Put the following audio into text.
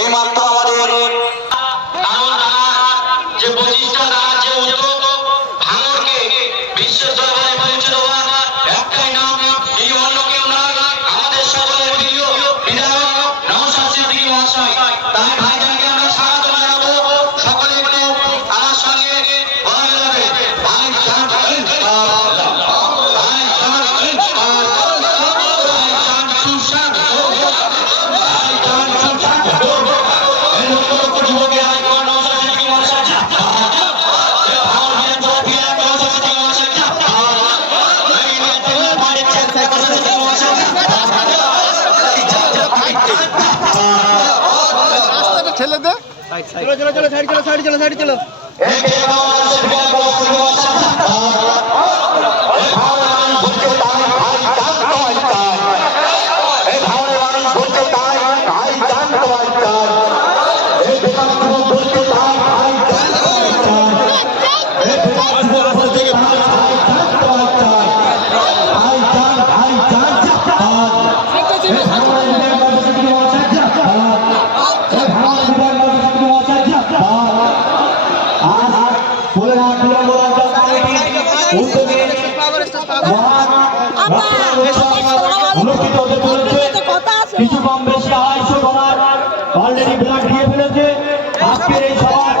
এই মাত্র আমাদের যে প্রতিষ্ঠা যে উদ্যোগ ভাঙরকে বিশ্বের দরবারে পৌঁছে দেওয়া একটাই নাম, এই অন্য কেউ নয়, আমাদের সকলের প্রিয় বিধায়ক নওশাদ সিদ্দিকী মহাশয়। তাই ভাইজানকে আমরা স্বাগত জানাবো। সকলে একটু আমার সঙ্গে বলা যাবে ঠেলে দে, চলো চলো চলো, সাইড চলো, সাইড চলো, সাইড চলো। কিছু কম বেশি 250 ডলার অলরেডি ব্লাড দিয়ে ফেলেছে আজকের এই সভার